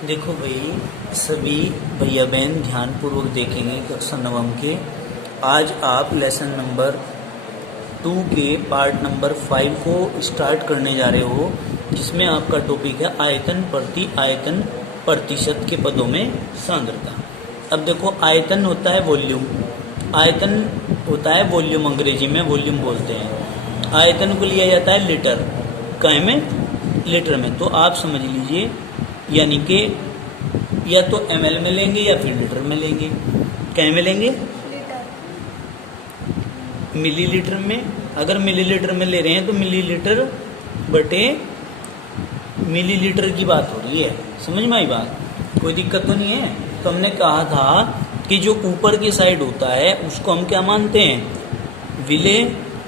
देखो भाई, सभी भैया बहन ध्यानपूर्वक देखेंगे कक्षा नवम के। आज आप लेसन नंबर 2 के पार्ट नंबर 5 को स्टार्ट करने जा रहे हो, जिसमें आपका टॉपिक है आयतन प्रति आयतन प्रतिशत के पदों में सांद्रता। अब देखो, आयतन होता है वॉल्यूम, आयतन होता है वॉल्यूम, अंग्रेजी में वॉल्यूम बोलते हैं। आयतन को लिया जाता है लीटर, काय में, लीटर में। तो आप समझ लीजिए, यानी कि या तो ml में लेंगे या फिर लीटर में लेंगे। क्या में लेंगे? मिलीलीटर में। अगर मिलीलीटर में ले रहे हैं तो मिलीलीटर बटे मिलीलीटर की बात हो रही है। समझ में आई बात? कोई दिक्कत तो नहीं है। तो हमने कहा था कि जो ऊपर की साइड होता है उसको हम क्या मानते हैं? विले।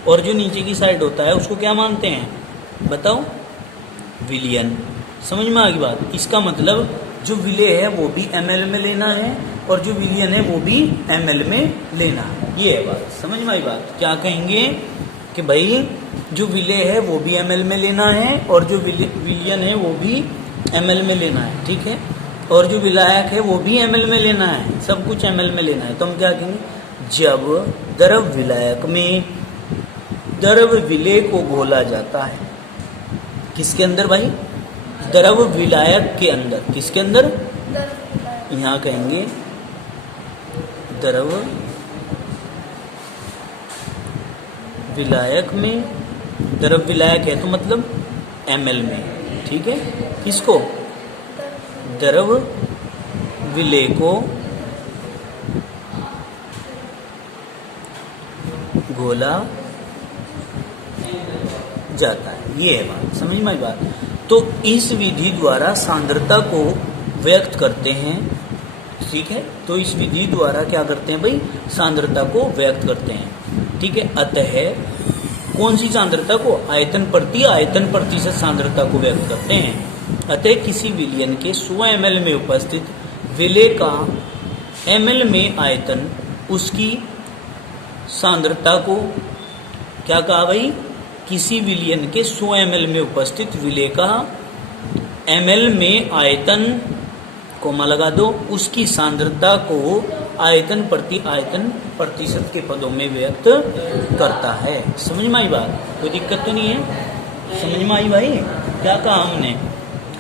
और जो नीचे की साइड होता है उसको क्या मानते हैं? बताओ। विलियन। समझ में आ गई बात? इसका मतलब जो विले है वो भी ml में लेना है और जो विलियन है वो भी ml में लेना है। ये है बात। समझ में आई बात? क्या कहेंगे कि भाई जो विले है वो भी ml में लेना है और जो विलियन है वो भी ml में लेना है। ठीक है। और जो विलायक है वो भी ml में लेना है। सब कुछ ml में लेना है। तो हम क्या कहेंगे? जब द्रव विलायक में द्रव विले को घोला जाता है, किसके अंदर भाई? द्रव विलायक के अंदर। किसके अंदर? यहाँ कहेंगे द्रव विलायक में। द्रव विलायक है तो मतलब ml में। ठीक है। किसको? द्रव विले को घोला जाता है। ये है बात। समझ में आई बात? तो इस विधि द्वारा सांद्रता को व्यक्त करते हैं। ठीक है। तो इस विधि द्वारा क्या करते हैं भाई? सांद्रता को व्यक्त करते हैं। ठीक है। अतः कौन सी सांद्रता को? आयतन प्रति आयतन प्रतिशत सांद्रता को व्यक्त करते हैं। अतः किसी विलयन के 100 ml में उपस्थित विले का ml में आयतन उसकी सांद्रता को क्या कहा भाई? किसी विलयन के 100 ml में उपस्थित विले का ml में आयतन, कोमा लगा दो, उसकी सांद्रता को आयतन प्रति आयतन प्रतिशत के पदों में व्यक्त करता है। समझ में आई बात? कोई दिक्कत तो नहीं है? समझ में आई भाई? क्या कहा हमने?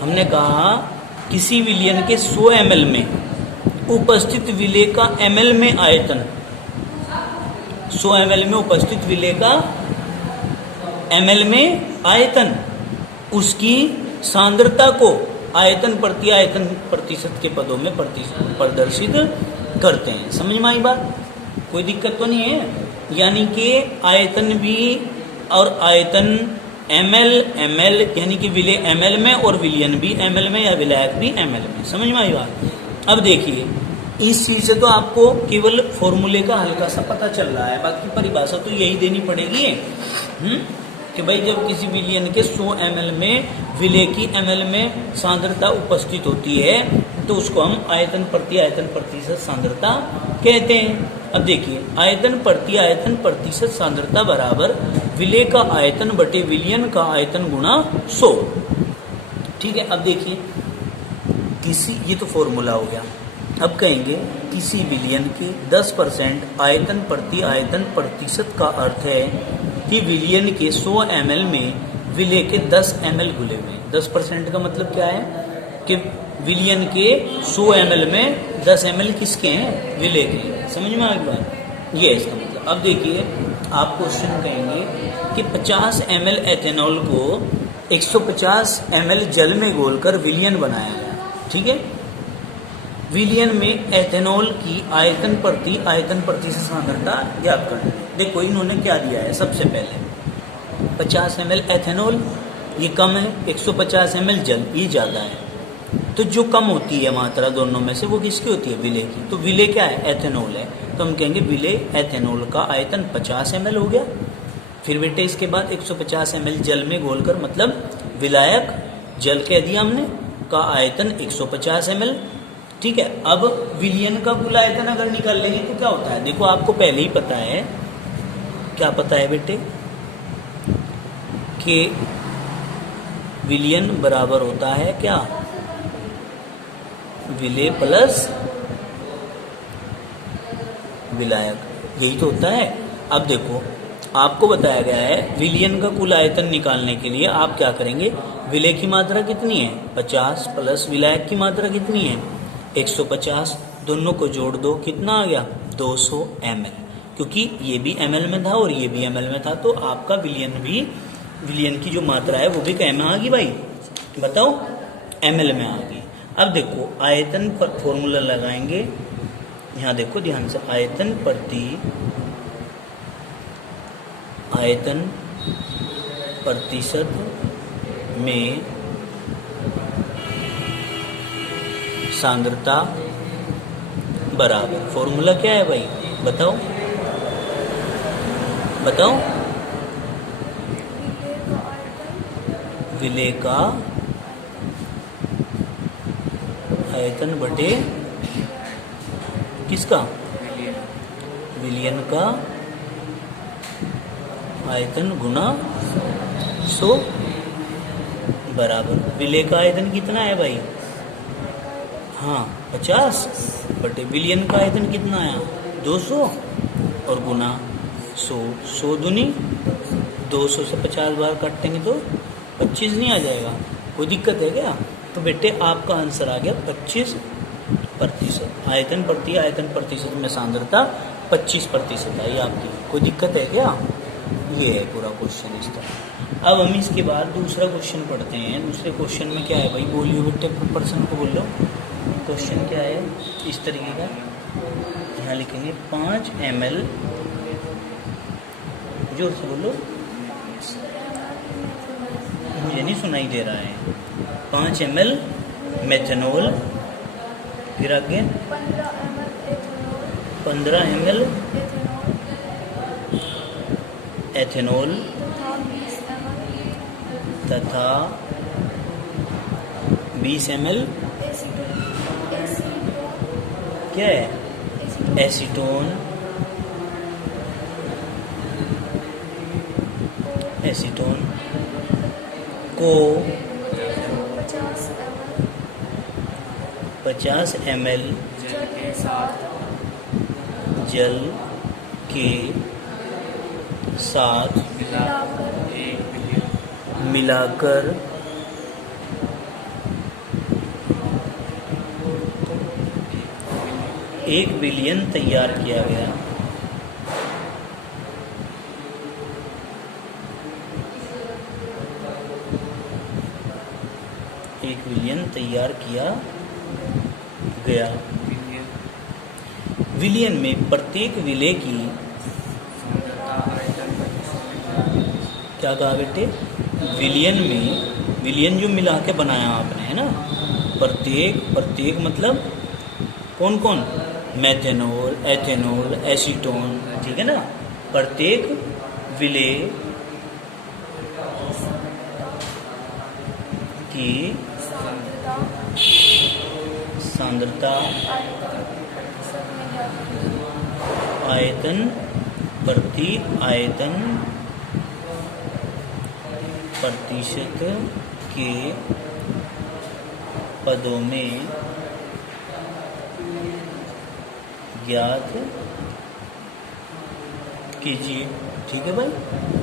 हमने कहा किसी विलयन के 100 ml में उपस्थित विले का ml में आयतन, 100 ml में उपस्थित विले का ml में आयतन उसकी सांद्रता को आयतन प्रति आयतन प्रतिशत के पदों में प्रदर्शित करते हैं। समझ में आई बात? कोई दिक्कत तो नहीं है? यानी कि आयतन भी और आयतन ml यानी कि विले ml में और विलियन भी ml में या विलायक भी ml में। समझ में आई बात? अब देखिए, इस चीज से तो आपको केवल फॉर्मूले का हल्का सा पता चल रहा है, बाकी परिभाषा तो यही देनी पड़ेगी कि भाई जब किसी विलयन के 100 ml में विले की ml में सांद्रता उपस्थित होती है तो उसको हम आयतन प्रति आयतन प्रतिशत सांद्रता कहते हैं। अब देखिए, आयतन प्रति आयतन प्रतिशत सांद्रता बराबर विले का आयतन बटे विलयन का आयतन गुणा 100। ठीक है। अब देखिए, ये तो फॉर्मूला हो गया। अब कहेंगे किसी विलयन के 10% आयतन प्रति आयतन प्रतिशत का अर्थ है कि विलयन के 100 ml में विले के 10 ml घुले हुए। 10% का मतलब क्या है कि विलयन के 100 ml में 10 ml किसके हैं? विले के। समझ में आ गई बात? ये है इसका मतलब। अब देखिए, आप क्वेश्चन कहेंगे कि 50 ml एथेनॉल को 150 ml जल में घोलकर विलयन बनाया गया। ठीक है। विलयन में एथेनॉल की आयतन प्रति आयतन प्रतिशत सांद्रता ज्ञात करनी है। देखो, इन्होंने क्या दिया है? सबसे पहले 50 ml एथेनॉल, ये कम है, 150 ml जल, ये ज़्यादा है। तो जो कम होती है मात्रा दोनों में से वो किसकी होती है? विले की। तो विले क्या है? एथेनॉल है। तो हम कहेंगे विले एथेनॉल का आयतन 50 ml हो गया। फिर बेटे इसके बाद 150 ml जल में घोलकर, मतलब विलायक जल कह दिया हमने, का आयतन 150 ml। ठीक है। अब विलयन का कुल आयतन अगर निकाल लेंगे तो क्या होता है? देखो, आपको पहले ही पता है। क्या पता है बेटे? कि विलयन बराबर होता है क्या? विलेय प्लस विलायक, यही तो होता है। अब देखो आपको बताया गया है विलयन का कुल आयतन निकालने के लिए आप क्या करेंगे, विलेय की मात्रा कितनी है 50 प्लस विलायक की मात्रा कितनी है 150, दोनों को जोड़ दो, कितना आ गया 200 ml, क्योंकि ये भी ml में था और ये भी ml में था, तो आपका विलयन की जो मात्रा है वो भी क्या में आ गई भाई, बताओ ml में आ गई। अब देखो आयतन पर फॉर्मूला लगाएंगे, यहाँ देखो ध्यान से, आयतन प्रतिशत में सांद्रता बराबर, फॉर्मूला क्या है भाई बताओ बताओ, विलेय का आयतन बटे किसका, विलयन का आयतन गुना 100 बराबर, विलेय का आयतन कितना है भाई, हाँ 50 बटे विलयन का आयतन कितना आया 200 और गुना 100, 100 दूनी 200 से 50 बार काटेंगे तो 25 नहीं आ जाएगा, कोई दिक्कत है क्या। तो बेटे आपका आंसर आ गया 25%, आयतन प्रतिशत में सांद्रता 25% आई आपकी, कोई दिक्कत है क्या। ये है पूरा क्वेश्चन इसका। अब हम इसके बाद दूसरा क्वेश्चन पढ़ते हैं। दूसरे क्वेश्चन में क्या है भाई, बोलिए बेटे पर्सन को बोल लो, क्वेश्चन क्या है इस तरीके का, यहाँ लिखेंगे 5 ml, जोर से बोलो मुझे नहीं सुनाई दे रहा है, 5 ml मेथनॉल, फिर आगे 15 ml एथेनॉल तथा 20 ml क्या है एसीटोन को 50 ml जल के साथ मिलाकर 1 बिलियन तैयार किया गया। 1 बिलियन तैयार किया गया। विलयन में प्रत्येक विलेय की क्या कहा बेटे, विलयन जो मिला के बनाया आपने है ना, प्रत्येक मतलब कौन कौन, मेथेनॉल एथेनॉल एसीटोन, ठीक है ना, प्रत्येक विलेय की सांद्रता आयतन प्रतिशत के पदों में ज्ञात कीजिए। ठीक है भाई,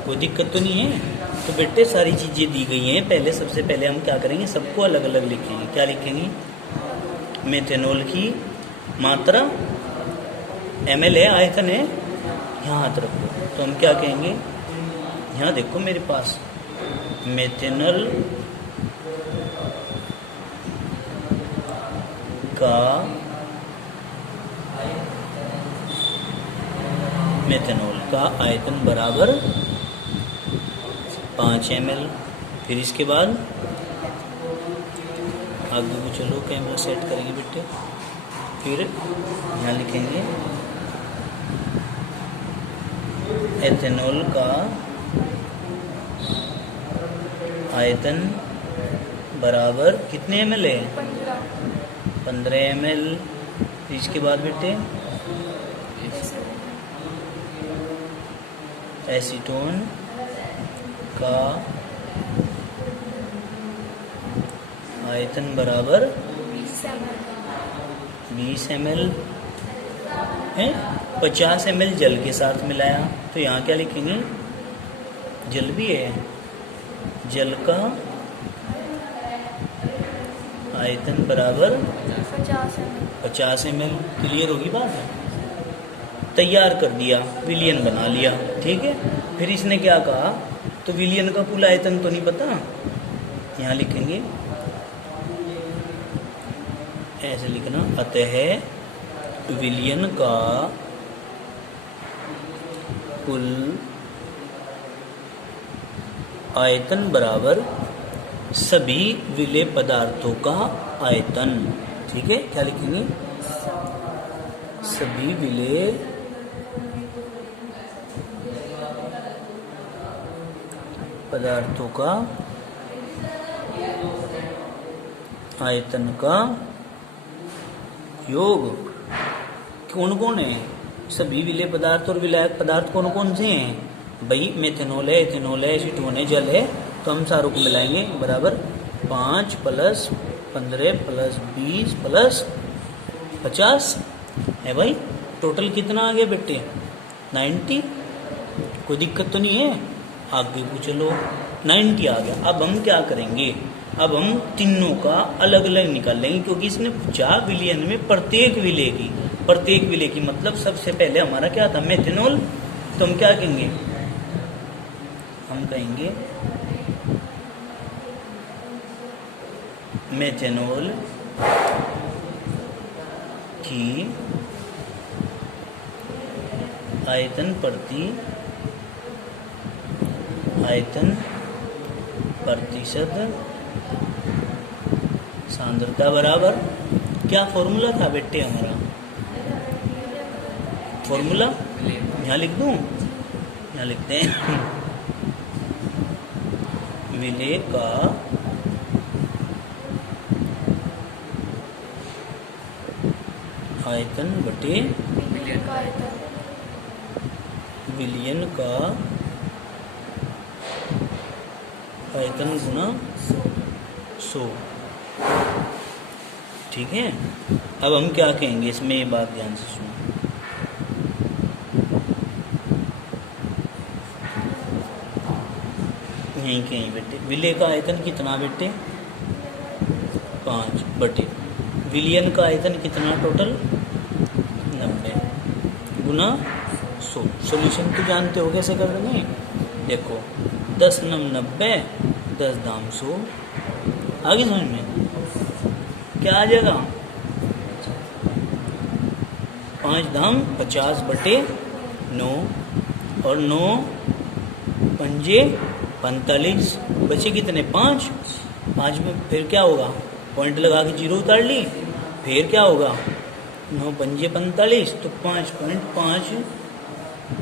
कोई दिक्कत तो नहीं है। तो बेटे सारी चीज़ें दी गई हैं, सबसे पहले हम क्या करेंगे, सबको अलग अलग लिखेंगे। क्या लिखेंगे, मेथेनॉल की मात्रा ml है, आयतन है, यहाँ हाथ रखो, तो हम क्या कहेंगे, यहाँ देखो मेरे पास मेथेनॉल का आयतन बराबर 5 ml। फिर इसके बाद आगे को चलो, कैमरा सेट करेंगे बेटे, फिर यहाँ लिखेंगे एथेनॉल का आयतन बराबर कितने ml है, 15 ml। इसके बाद बेटे एसीटोन का आयतन बराबर 20 ml है, 50 ml जल के साथ मिलाया, तो यहाँ क्या लिखेंगे, जल भी है, जल का आयतन बराबर 50 ml। क्लियर होगी बात है। तैयार कर दिया, विलियन बना लिया, ठीक है। फिर इसने क्या कहा, तो विलियन का कुल आयतन तो नहीं पता, यहाँ लिखेंगे ऐसे लिखना, अतः विलियन का कुल आयतन बराबर सभी विलेय पदार्थों का आयतन। ठीक है, क्या लिखेंगे, सभी विलेय पदार्थों का आयतन का योग। कौन कौन है, सभी विलेय पदार्थ और विलायक पदार्थ कौन कौन से हैं भाई, मेथेनॉल है, एथेनॉल है, एसीटोन है, जल है, तो हम सारों को मिलाएंगे, बराबर 5 + 15 + 20 + 50 है भाई। टोटल कितना आ गया बेटे, 90। कोई दिक्कत तो नहीं है, आगे को चलो, 90 आ गया। अब हम क्या करेंगे, अब हम तीनों का अलग अलग निकाल लेंगे, क्योंकि इसने पूछा विलियन में प्रत्येक विलेय की मतलब सबसे पहले हमारा क्या था, मेथेनॉल। तो हम क्या कहेंगे, हम कहेंगे मेथेनॉल की आयतन प्रतिशत सांद्रता बराबर, क्या फॉर्मूला था बेटे हमारा, फॉर्मूला यहाँ लिख दूं, यहाँ लिखते हैं विलेय का आयतन बटे विलियन का आयतन गुना 100। ठीक है, अब हम क्या कहेंगे इसमें, ये बात ध्यान से सुनो। यहीं कहीं बेटे, विलेय का आयतन कितना बेटे, 5 बटे विलियन का आयतन कितना टोटल, 90 गुना 100। सॉल्यूशन तो जानते हो कैसे कर देंगे, देखो 10 × 90, 10 दाम 100, आगे समझ में क्या आ जाएगा, 5 दाम 50 बटे 9, और 9 पंजे 45, बचे कितने 5 में फिर क्या होगा, पॉइंट लगा के 0 उतार ली, फिर क्या होगा, 9 पंजे 45, तो 5.5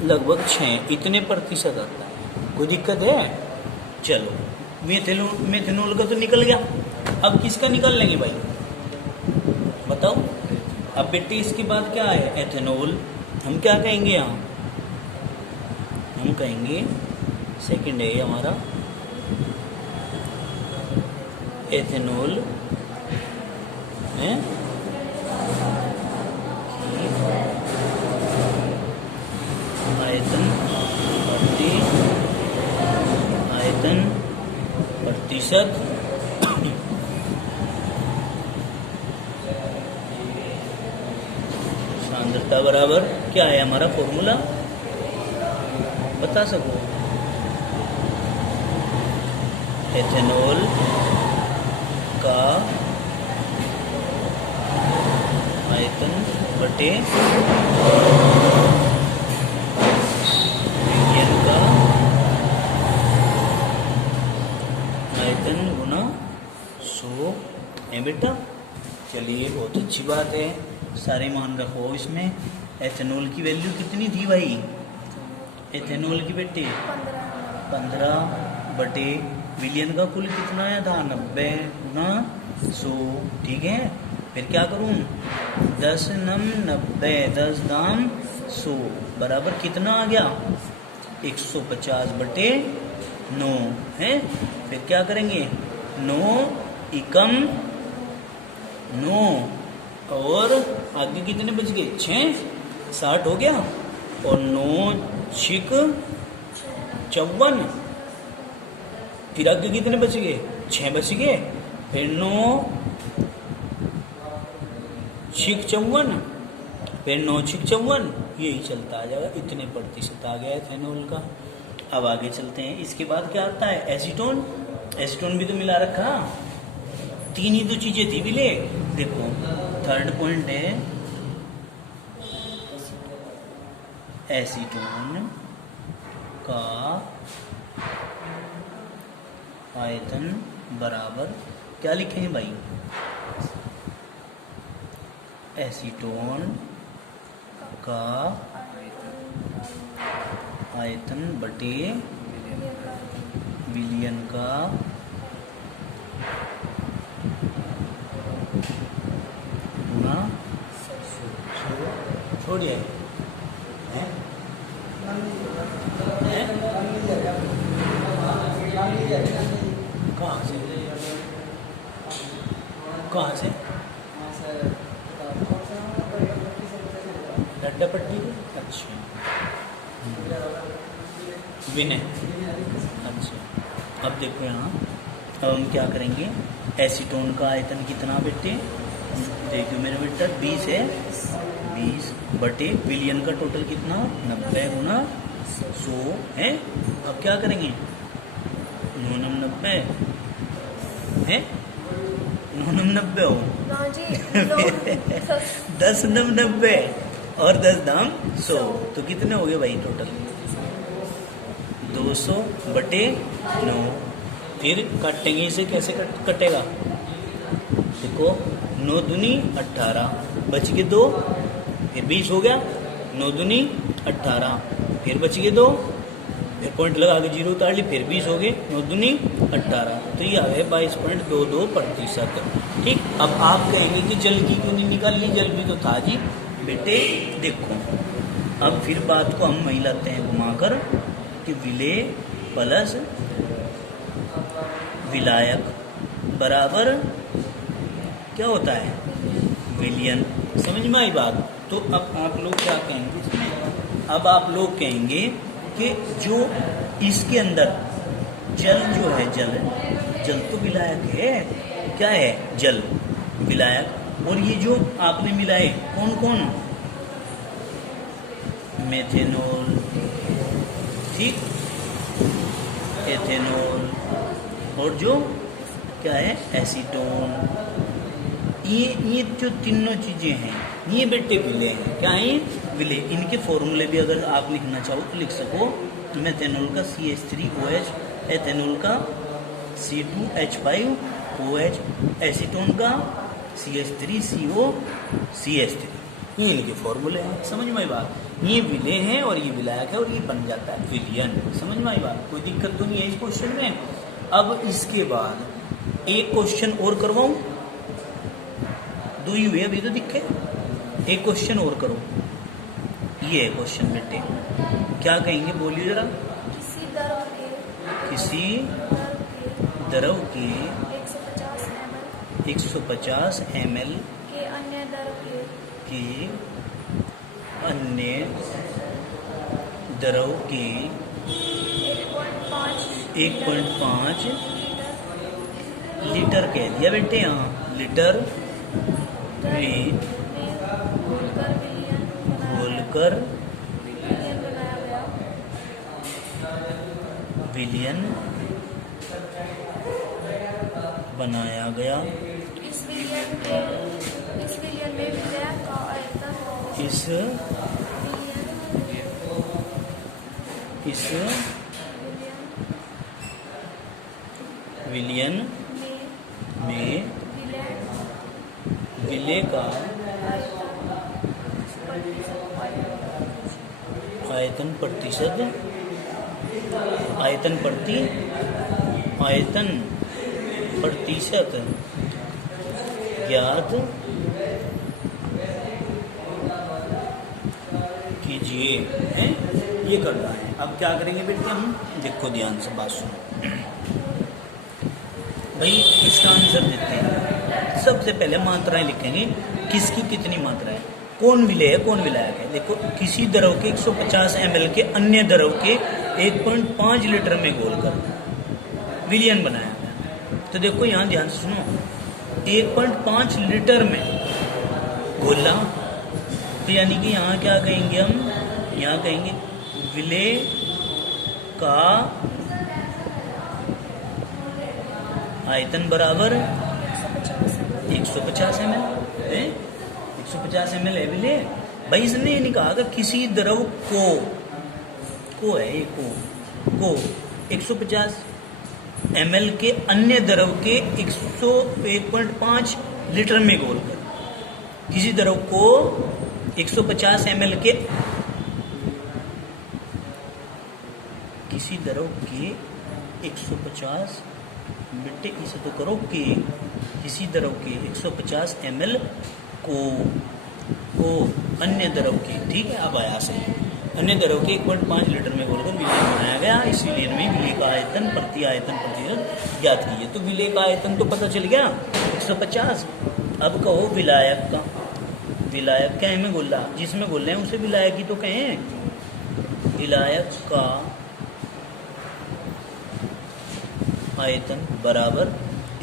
लगभग 6 इतने प्रतिशत आता है। कोई दिक्कत है, चलो मेथेनॉल का तो निकल गया, अब किसका निकाल लेंगे भाई बताओ। अब बेटे इसके बाद क्या है, एथेनॉल। हम क्या कहेंगे यहाँ, हम कहेंगे सेकंड है हमारा एथेनॉल है आयतन प्रतिशत सांद्रता बराबर क्या है हमारा फॉर्मूला, बता सको, एथेनॉल का आयतन बटे विलियन का आयतन गुना 100 है बेटा। चलिए बहुत अच्छी बात है, सारे मान रखो इसमें। एथेनॉल की वैल्यू कितनी थी भाई, एथेनॉल की बेटे 15 बटे विलियन का कुल कितना आया था, 90 गुना 100। ठीक है, फिर क्या करूं, 10 × 90, 10 दाम 100 बराबर कितना आ गया, 150 बटे 9 है। फिर क्या करेंगे, 9 × 9 और आगे कितने बच गए 6, 60 हो गया, और 9 6 54, फिर आगे कितने बच गए 6 बच गए, फिर 9 6 54, फिर 9 6 54, यही चलता आ जाएगा, इतने प्रतिशत आ गया एथेनॉल का। अब आगे चलते हैं, इसके बाद क्या आता है एसीटोन। एसीटोन भी तो मिला रखा, 3 ही तो चीजें थी विले। देखो थर्ड पॉइंट है एसीटोन का आयतन बराबर, क्या लिखेंगे भाई, एसीटोन का आयतन बटे विलियन का गुना छोड़िए हैं? कहाँ से कहाँ से डड्डा पट्टी को, अच्छा विनय, अच्छा। अब देखो यहाँ, अब हम क्या करेंगे, एसीटोन का आयतन कितना बेटे, देखियो मेरे बेटा 20 है, 20 बटे विलियन का टोटल कितना 90 गुना 100 है। अब क्या करेंगे 9 90 है, 9 90 हो 10 90 और 10 दाम 100, तो कितने हो गए भाई टोटल 200 बटे 9। फिर काटेंगे इसे, कैसे कटेगा, देखो 9 दूनी 18, बच गए 2, फिर 20 हो गया, 9 दूनी 18, फिर बच गए 2, फिर पॉइंट लगा के 0 उतार ली, फिर 20 हो गए, 9 दूनी 18, तो ये आ गए 22.22%। ठीक, अब आप कहेंगे कि जल की क्यों नहीं निकाल ली, जल भी तो था जी बेटे। देखो अब फिर बात को हम वहीं लाते हैं घुमाकर कि विलेय प्लस विलायक बराबर क्या होता है विलियन। समझ में आई बात। तो अब आप लोग क्या कहेंगे इसमें, अब आप लोग कहेंगे कि जो इसके अंदर जल जो है, जल तो विलायक है, क्या है जल विलायक, और ये जो आपने मिलाए कौन कौन, मेथेनॉल, ठीक, एथेनॉल, और जो क्या है एसीटोन, ये जो तीनों चीजें हैं ये बेटे विलेय हैं। क्या है विलेय। इनके फॉर्मूले भी अगर आप लिखना चाहो तो लिख सको, मेथेनॉल का CH3OH, एथेनॉल का C2H5OH, एसीटोन का CH3CO CH3, ये इनके फॉर्मूले हैं। समझ में आई बात। ये विलेय है और ये विलायक है और ये बन जाता है विलियन। समझ में आई बात, कोई दिक्कत तो नहीं है इस क्वेश्चन में। अब इसके बाद एक क्वेश्चन और करवाऊं, 2 ही हुए अभी तो दिखे, एक क्वेश्चन और करो। ये है क्वेश्चन बेटे, क्या कहेंगे बोलिए जरा। किसी द्रव के 150 ml के अन्य द्रव के 1.5 लीटर कह दिया बेटे, यहाँ लीटर में घोलकर विलियन बनाया गया। इस विलियन में विलायक का आयतन, इस विलियन में विलेय का आयतन प्रतिशत, आयतन प्रतिशत ज्ञात कीजिए, हैं ये करना है। अब क्या करेंगे बेटे हम, देखो ध्यान से बात सुनो भाई, इसका आंसर देते हैं। सबसे पहले मात्राएं लिखेंगे, किसकी कितनी मात्रा है, कौन विलेय है कौन विलायक है। देखो किसी द्रव के 150 ml के अन्य द्रव के 1.5 लीटर में घोलकर विलयन बनाया गया। तो देखो यहाँ ध्यान से सुनो, 1.5 लीटर में घोला, तो यानी कि यहाँ क्या कहेंगे हम, यहाँ कहेंगे विलेय का आयतन बराबर 150 ml है, 150 ml है विलेय। भाई इसने ये नहीं कहा कि किसी द्रव को है ये को 150 ml के अन्य द्रव के 101.5 लीटर में घोलकर, किसी द्रव को 150 ml के, किसी द्रव के 150, बेटे इसे तो करो कि किसी द्रव के 150 ml को अन्य द्रव के, ठीक है अब आया सही, अन्य द्रव के 1.5 लीटर में घोलकर विलेय बनाया गया। इस विलेय में विलेय का आयतन प्रति आयतन प्रतिशत ज्ञात कीजिए। तो विलेय का आयतन तो पता चल गया 150। अब कहो विलायक का, विलायक क्या है में गोला, जिसमें गोले हैं उसे विलायक ही तो कहें। विलायक का आयतन बराबर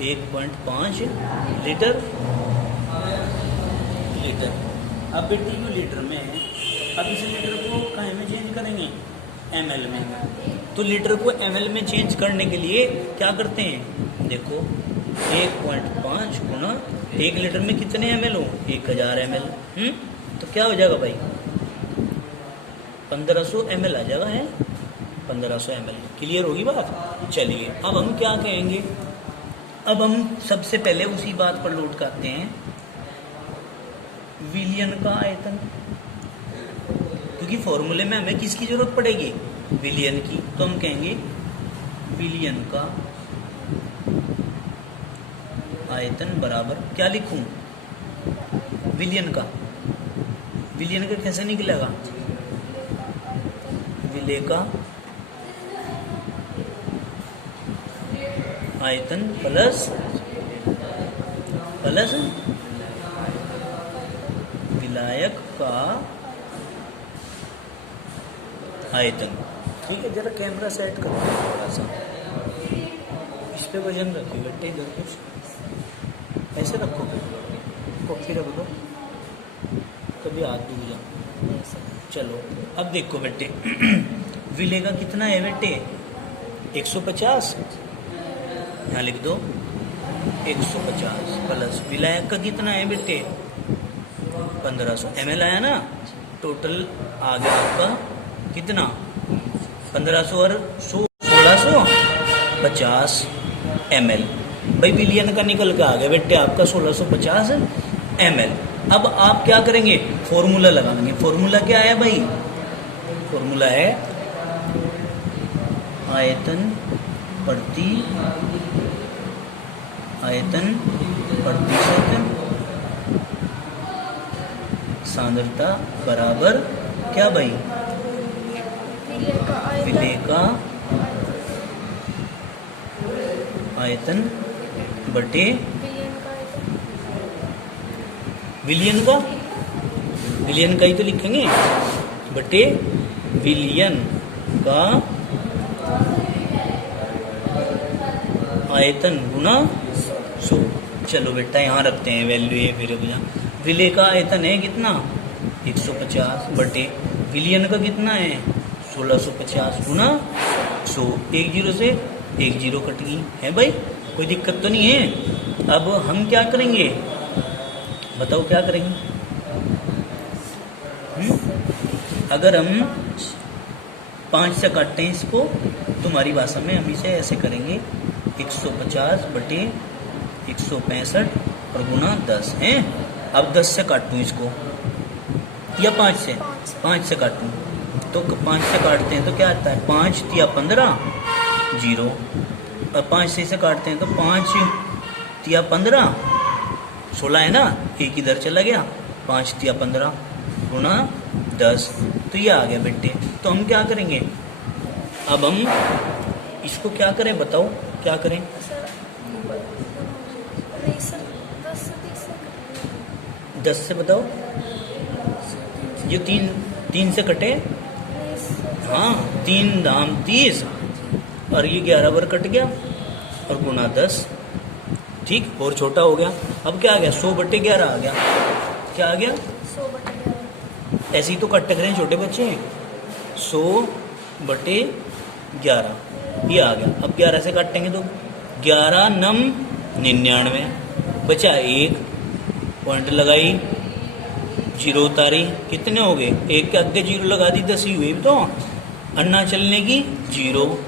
1.5 लीटर। अब बेटी क्यों लीटर में है, अब इस लीटर को कहाँ में चेंज करेंगे, ml में। तो लीटर को ml में चेंज करने के लिए क्या करते हैं, देखो 1.5 गुना 1 लीटर में कितने ml हो, 1000 ml। तो क्या हो जाएगा भाई, 1500 ml आ जाएगा, है 1500 ml। क्लियर होगी बात। चलिए अब हम क्या कहेंगे, अब हम सबसे पहले उसी बात पर लौट करते हैं, विलयन का आयतन, क्योंकि फॉर्मूले में हमें किसकी जरूरत पड़ेगी, विलयन की। तो हम कहेंगे विलयन का आयतन बराबर, क्या लिखूं, विलयन का कैसे निकलेगा, विलेय का आयतन प्लस विलायक का आयतन। ठीक है, जरा कैमरा सेट करो थोड़ा सा, इस पे वजन रखिए बेटे, इधर कुछ ऐसे रखो, कॉफी रख दो, कभी हाथ डूब जाओ। चलो अब देखो बेटे, विलेय का कितना है बेटे, 150, यहाँ लिख दो 150 प्लस विलायक का कितना है बेटे, 1500 ml आया ना, टोटल आ गया आपका कितना, 1500 और 1650 ml। भाई विलयन का निकल के आ गया बेटे आपका 1650 ml। अब आप क्या करेंगे, फॉर्मूला लगाएंगे। फॉर्मूला क्या है भाई, फॉर्मूला है आयतन प्रतिशत सांद्रता बराबर क्या भाई, विलेय का आयतन बटे विलयन का ही तो लिखेंगे, बटे विलयन का आयतन गुना 100। चलो बेटा यहाँ रखते हैं वैल्यू ये, फिर विलेय का आयतन है कितना, 150 बटे विलयन का कितना है, 1650 गुना 100। 1 0 से 1 0 कट गई है भाई, कोई दिक्कत तो नहीं है। अब हम क्या करेंगे, बताओ क्या करेंगे। अगर हम 5 से काटते हैं इसको, तुम्हारी भाषा में हम इसे ऐसे करेंगे, 150 बटे 165 और गुना 10 है। अब 10 से काटूं इसको या 5 से काटूं, तो 5 से काटते हैं तो क्या आता है, 5 तिया 15 0, और 5 से काटते हैं तो 5 तिया 15 16 है ना, एक इधर चला गया, 5 तिया 15 गुना 10, तो ये आ गया बेटे। तो हम क्या करेंगे, अब हम इसको क्या करें, बताओ क्या करें। 10 से बताओ, ये 3 से कटे, हाँ 3 दाम 30, और ये 11 बार कट गया और गुना 10, ठीक, और छोटा हो गया। अब क्या आ गया, 100/11 आ गया। क्या आ गया, 100/11। ऐसे ही तो कट रहे हैं छोटे बच्चे, 100/11 ये आ गया। अब 11 से काटेंगे तो 11 नम 99, बचा 1, पॉइंट लगाई, 0 उतारी, कितने हो गए, 1 के आगे 0 लगा दी, 10 ही हुए तो, अन्ना चलने की 0,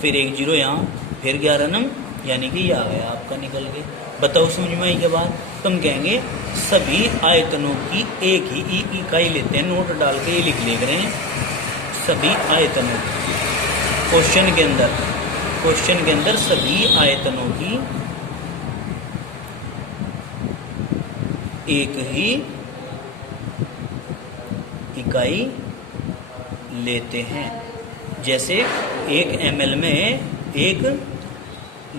फिर 1 0 यहाँ, फिर 11 नम, यानी कि ये आ गया आपका निकल के। बताओ समझ में आई के बाद, तुम कहेंगे सभी आयतनों की एक ही इकाई लेते हैं, नोट डाल के ये लिख रहे हैं, सभी आयतनों की, क्वेश्चन के अंदर सभी आयतनों की एक ही इकाई लेते हैं। जैसे 1 ml में, 1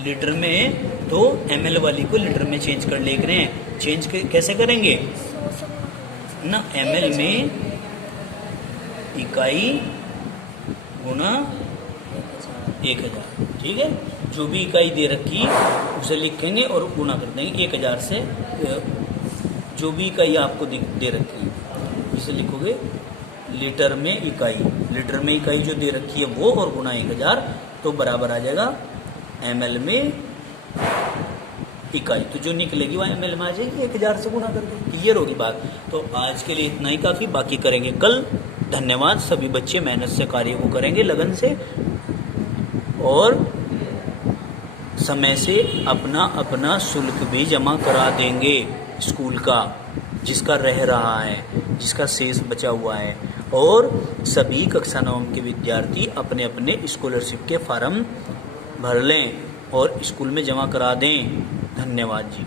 लीटर में, तो ml वाली को लीटर में चेंज कर ले रहे हैं। चेंज कैसे करेंगे ना, ml में इकाई गुना 1000, ठीक है। जो भी इकाई दे रखी उसे लिखेंगे और गुना कर देंगे 1000 से, जो भी इकाई आपको दे रखी है इसे लिखोगे लीटर में इकाई जो दे रखी है वो, और गुना 1000, तो बराबर आ जाएगा ml में इकाई, तो जो निकलेगी वह ml में आ जाएगी 1000 से गुना करके। क्लियर होगी बात। तो आज के लिए इतना ही काफ़ी, बाकी करेंगे कल। धन्यवाद। सभी बच्चे मेहनत से कार्य को करेंगे, लगन से, और समय से अपना शुल्क भी जमा करा देंगे स्कूल का, जिसका रह रहा है, जिसका शेष बचा हुआ है। और सभी कक्षा 9 के विद्यार्थी अपने अपने स्कॉलरशिप के फॉर्म भर लें और स्कूल में जमा करा दें। धन्यवाद जी।